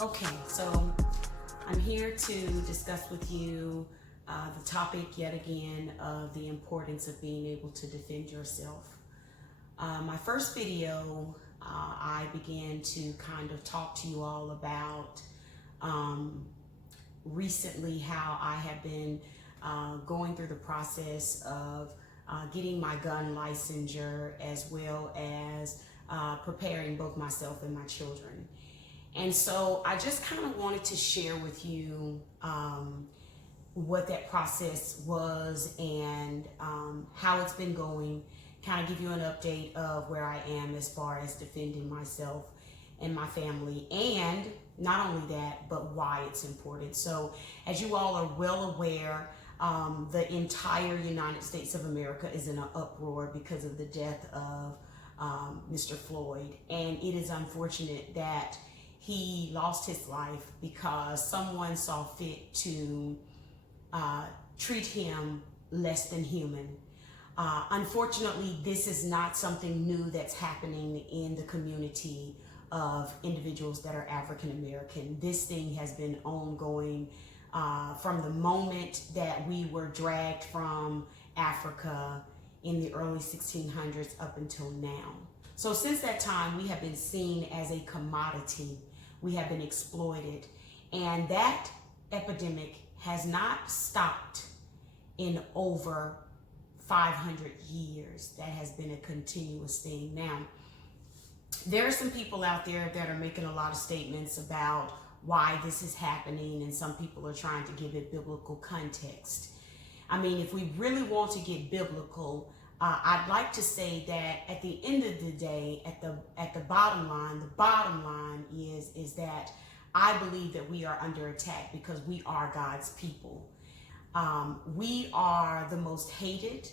Okay, so I'm here to discuss with you the topic yet again of the importance of being able to defend yourself. My first video, I began to kind of talk to you all about recently how I have been going through the process of getting my gun licensure, as well as preparing both myself and my children. And so I just kind of wanted to share with you what that process was and how it's been going, kind of give you an update of where I am as far as defending myself and my family, and not only that, but why it's important. So as you all are well aware, the entire United States of America is in an uproar because of the death of Mr. Floyd. And it is unfortunate that he lost his life because someone saw fit to treat him less than human. Unfortunately, this is not something new that's happening in the community of individuals that are African American. This thing has been ongoing from the moment that we were dragged from Africa in the early 1600s up until now. So since that time, we have been seen as a commodity. We have been exploited, and that epidemic has not stopped in over 500 years. That has been a continuous thing. Now, there are some people out there that are making a lot of statements about why this is happening, and some people are trying to give it biblical context. I mean, if we really want to get biblical, I'd like to say that at the end of the day, at the bottom line is that I believe that we are under attack because we are God's people. We are the most hated.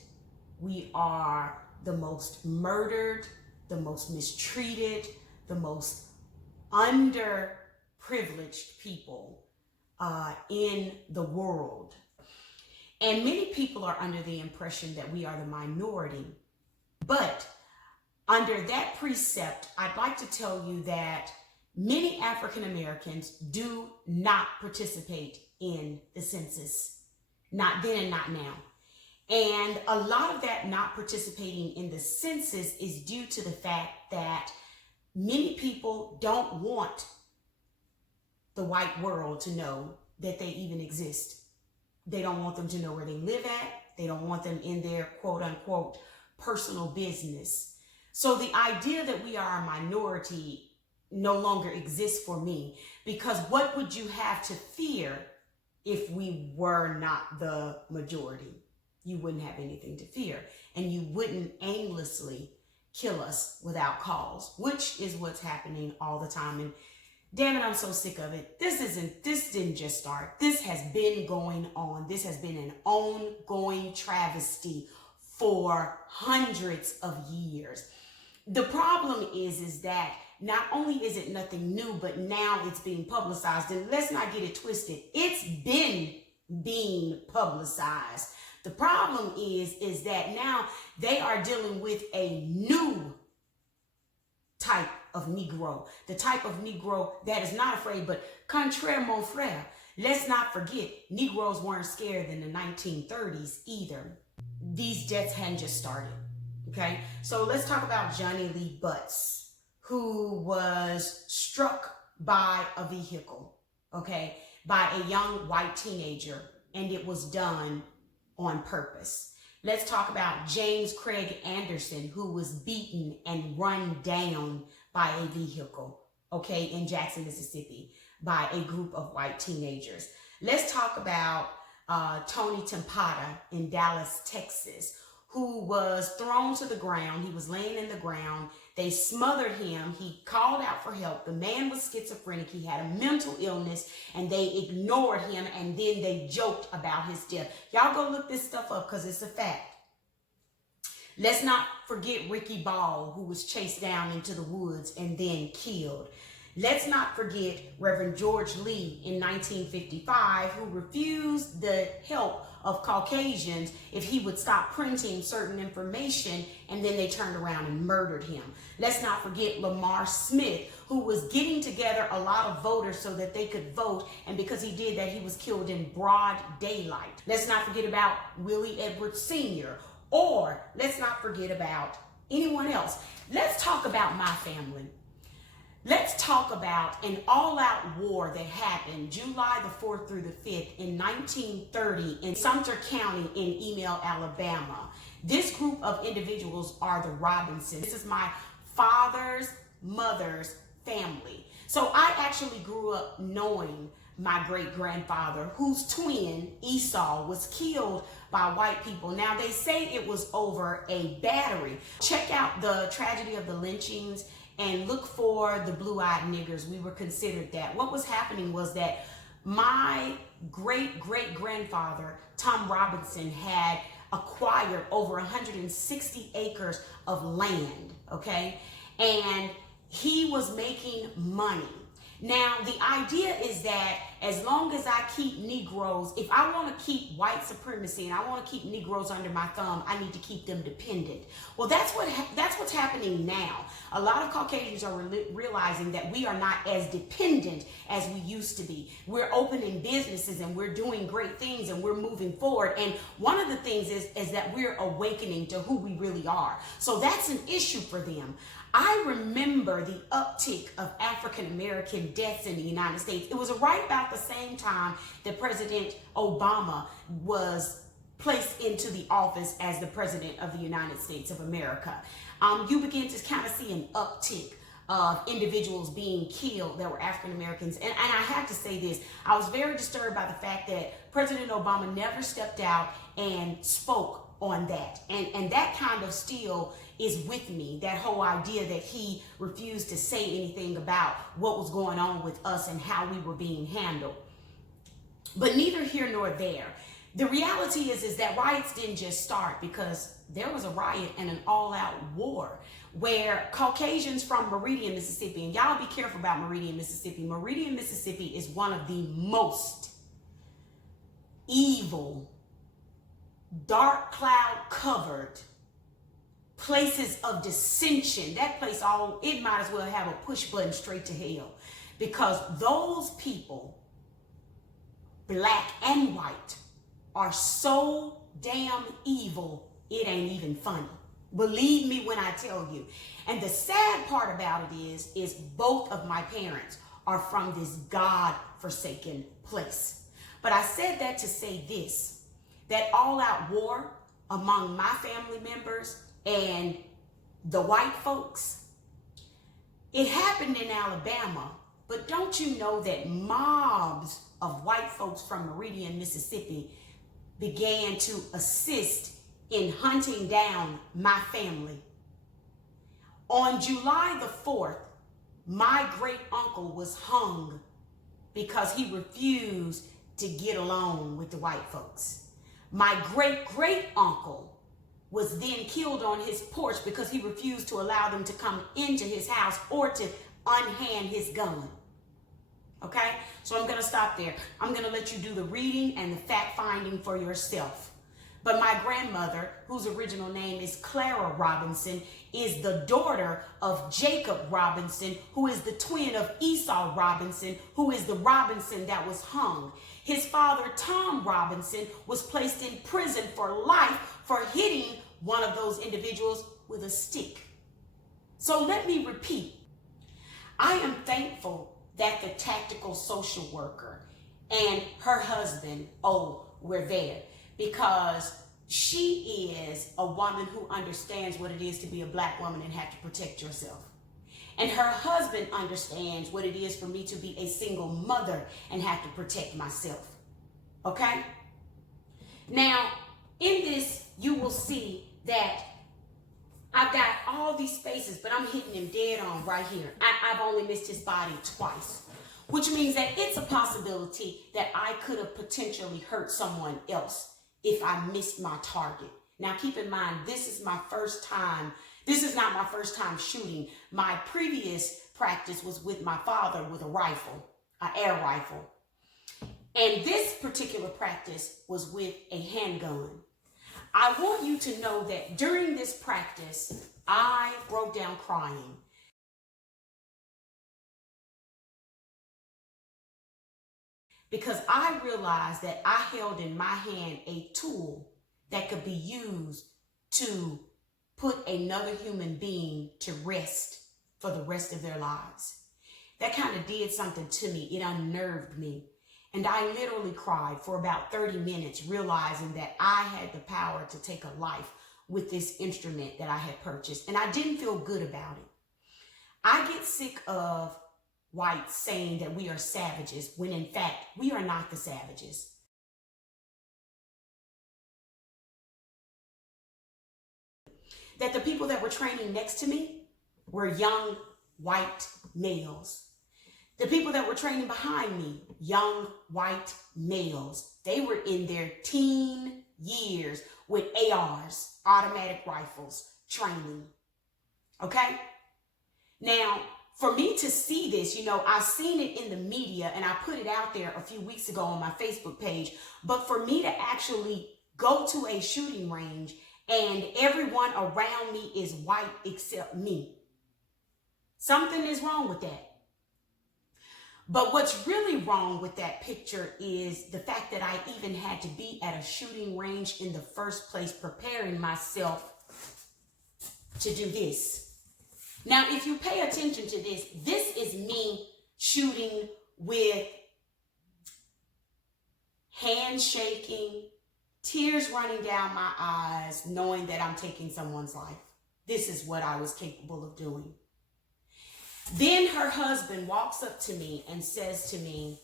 We are the most murdered, the most mistreated, the most underprivileged people in the world. And many people are under the impression that we are the minority. But under that precept, I'd like to tell you that many African Americans do not participate in the census. Not then and not now. And a lot of that not participating in the census is due to the fact that many people don't want the white world to know that they even exist. They don't want them to know where they live at. They don't want them in their quote unquote personal business. So the idea that we are a minority no longer exists for me, because what would you have to fear if we were not the majority? You wouldn't have anything to fear, and you wouldn't aimlessly kill us without cause, which is what's happening all the time. And damn it, I'm so sick of it. This didn't just start. This has been going on. This has been an ongoing travesty for hundreds of years. The problem is that not only is it nothing new, but now it's being publicized. And let's not get it twisted. It's been being publicized. The problem is that now they are dealing with a new type of Negro, the type of Negro that is not afraid, but contraire mon frère. Let's not forget, Negroes weren't scared in the 1930s either. These deaths hadn't just started, okay? So let's talk about Johnny Lee Butts, who was struck by a vehicle, okay, by a young white teenager, and it was done on purpose. Let's talk about James Craig Anderson, who was beaten and run down by a vehicle, okay, in Jackson, Mississippi, by a group of white teenagers. Let's talk about Tony Tempata in Dallas, Texas, who was thrown to the ground. He was laying in the ground. They smothered him. He called out for help. The man was schizophrenic. He had a mental illness, and they ignored him, and then they joked about his death. Y'all go look this stuff up because it's a fact. Let's not forget Ricky Ball, who was chased down into the woods and then killed. Let's not forget Reverend George Lee in 1955, who refused the help of Caucasians if he would stop printing certain information, and then they turned around and murdered him. Let's not forget Lamar Smith, who was getting together a lot of voters so that they could vote, and because he did that, he was killed in broad daylight. Let's not forget about Willie Edwards Sr., or let's not forget about anyone else. Let's talk about my family. Let's talk about an all-out war that happened July the 4th through the 5th in 1930 in Sumter County in Emil, Alabama. This group of individuals are the Robinsons. This is my father's mother's family. So I actually grew up knowing my great-grandfather, whose twin, Esau, was killed by white people. Now, they say it was over a battery. Check out the tragedy of the lynchings and look for the blue-eyed niggers. We were considered that. What was happening was that my great-great-grandfather, Tom Robinson, had acquired over 160 acres of land, okay? And he was making money. Now, the idea is that as long as I keep Negroes, if I want to keep white supremacy and I want to keep Negroes under my thumb, I need to keep them dependent. Well, that's what's happening now. A lot of Caucasians are realizing that we are not as dependent as we used to be. We're opening businesses and we're doing great things and we're moving forward. And one of the things is that we're awakening to who we really are. So that's an issue for them. I remember the uptick of African-American deaths in the United States. It was right about the same time that President Obama was placed into the office as the President of the United States of America. You begin to kind of see an uptick of individuals being killed that were African-Americans. And I have to say this, I was very disturbed by the fact that President Obama never stepped out and spoke on that. And that kind of still is with me, that whole idea that he refused to say anything about what was going on with us and how we were being handled. But neither here nor there. The reality is that riots didn't just start because there was a riot and an all-out war where Caucasians from Meridian, Mississippi, and y'all be careful about Meridian, Mississippi. Meridian, Mississippi is one of the most evil, dark cloud covered places of dissension. That place, it might as well have a push button straight to hell, because those people, black and white, are so damn evil, it ain't even funny. Believe me when I tell you. And the sad part about it is both of my parents are from this God-forsaken place. But I said that to say this, that all-out war among my family members and the white folks, it happened in Alabama, but don't you know that mobs of white folks from Meridian, Mississippi began to assist in hunting down my family? On July the 4th, my great uncle was hung because he refused to get along with the white folks. My great great uncle was then killed on his porch because he refused to allow them to come into his house or to unhand his gun. Okay, so I'm going to stop there. I'm going to let you do the reading and the fact finding for yourself. But my grandmother, whose original name is Clara Robinson, is the daughter of Jacob Robinson, who is the twin of Esau Robinson, who is the Robinson that was hung. His father, Tom Robinson, was placed in prison for life for hitting one of those individuals with a stick. So let me repeat. I am thankful that the tactical social worker and her husband, were there, because she is a woman who understands what it is to be a black woman and have to protect yourself. And her husband understands what it is for me to be a single mother and have to protect myself. Okay? Now, in this, you will see that I've got all these spaces, but I'm hitting him dead on right here. I've only missed his body twice, which means that it's a possibility that I could have potentially hurt someone else if I missed my target. Now, keep in mind, this is my first time. This is not my first time shooting. My previous practice was with my father with a rifle, an air rifle. And this particular practice was with a handgun. I want you to know that during this practice, I broke down crying. Because I realized that I held in my hand a tool that could be used to put another human being to rest for the rest of their lives. That kind of did something to me. It unnerved me. And I literally cried for about 30 minutes, realizing that I had the power to take a life with this instrument that I had purchased. And I didn't feel good about it. I get sick of whites saying that we are savages, when in fact, we are not the savages. That the people that were training next to me were young white males. The people that were training behind me, young white males. They were in their teen years with ARs, automatic rifles, training. Okay? Now, for me to see this, I've seen it in the media and I put it out there a few weeks ago on my Facebook page. But for me to actually go to a shooting range and everyone around me is white except me, something is wrong with that. But what's really wrong with that picture is the fact that I even had to be at a shooting range in the first place, preparing myself to do this. Now, if you pay attention to this, this is me shooting with hands shaking, tears running down my eyes, knowing that I'm taking someone's life. This is what I was capable of doing. Then her husband walks up to me and says to me,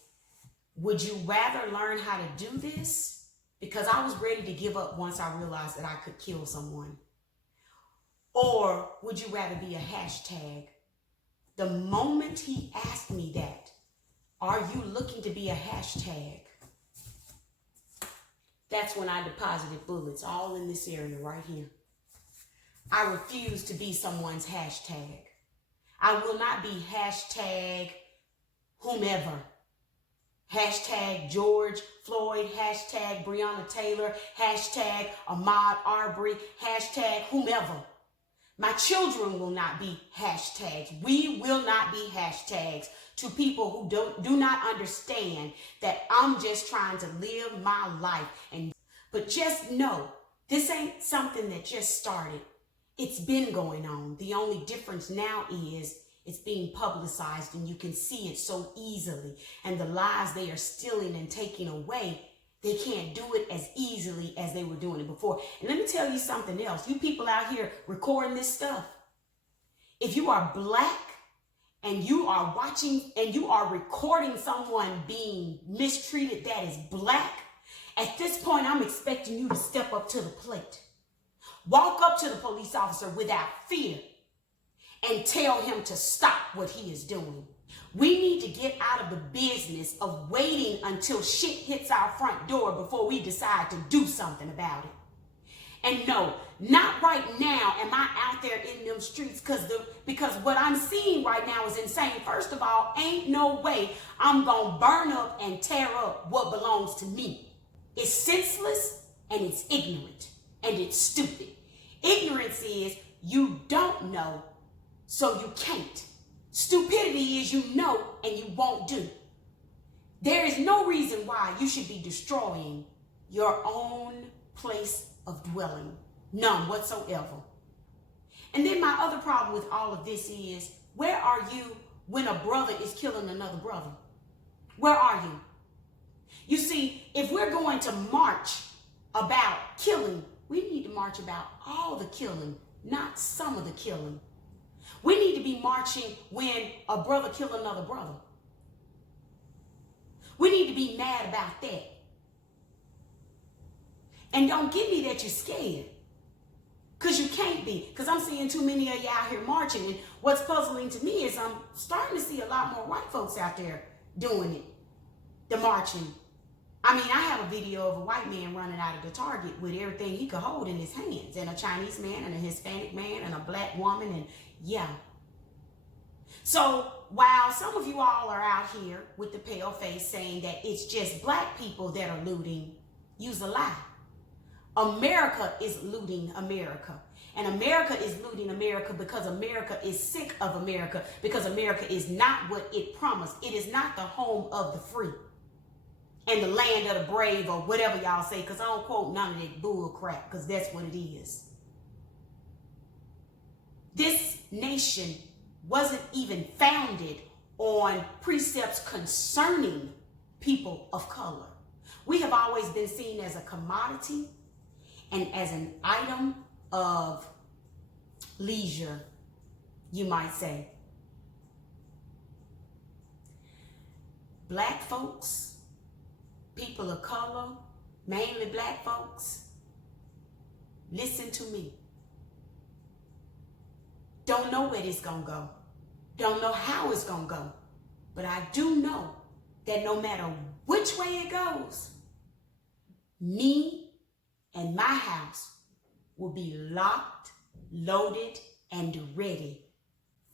would you rather learn how to do this? Because I was ready to give up once I realized that I could kill someone. Or would you rather be a hashtag? The moment he asked me that, are you looking to be a hashtag? That's when I deposited bullets all in this area right here. I refuse to be someone's hashtag. I will not be hashtag whomever. Hashtag George Floyd, hashtag Breonna Taylor, hashtag Ahmaud Arbery, hashtag whomever. My children will not be hashtags. We will not be hashtags to people who do not understand that I'm just trying to live my life. But just know, this ain't something that just started. It's been going on. The only difference now is it's being publicized and you can see it so easily. And the lies they are stealing and taking away, they can't do it as easily as they were doing it before. And let me tell you something else. You people out here recording this stuff, if you are black and you are watching and you are recording someone being mistreated that is black, at this point, I'm expecting you to step up to the plate. Walk up to the police officer without fear and tell him to stop what he is doing. We need to get out of the business of waiting until shit hits our front door before we decide to do something about it. And no, not right now am I out there in them streets because what I'm seeing right now is insane. First of all, ain't no way I'm gonna burn up and tear up what belongs to me. It's senseless and it's ignorant and it's stupid. Ignorance is you don't know, so you can't. Stupidity is you know and you won't do. There is no reason why you should be destroying your own place of dwelling. None whatsoever. And then my other problem with all of this is, where are you when a brother is killing another brother? Where are you? You see, if we're going to march about killing, we need to march about all the killing, not some of the killing. We need to be marching when a brother kills another brother. We need to be mad about that. And don't give me that you're scared. Because you can't be. Because I'm seeing too many of you out here marching. And what's puzzling to me is I'm starting to see a lot more white folks out there doing it. The marching. I mean, I have a video of a white man running out of the Target with everything he could hold in his hands. And a Chinese man and a Hispanic man and a black woman. And yeah. So while some of you all are out here with the pale face saying that it's just black people that are looting, you's a lie. America is looting America. And America is looting America because America is sick of America, because America is not what it promised. It is not the home of the free and the land of the brave, or whatever y'all say, because I don't quote none of that bull crap, because that's what it is. This nation wasn't even founded on precepts concerning people of color. We have always been seen as a commodity and as an item of leisure, you might say. Black folks, people of color, mainly black folks, listen to me. Don't know where this gonna go. Don't know how it's gonna go. But I do know that no matter which way it goes, me and my house will be locked, loaded, and ready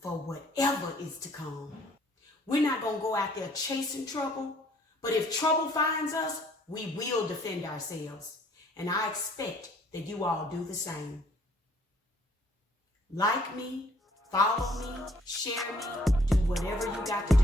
for whatever is to come. We're not gonna go out there chasing trouble, but if trouble finds us, we will defend ourselves. And I expect that you all do the same. Like me, follow me, share me, do whatever you got to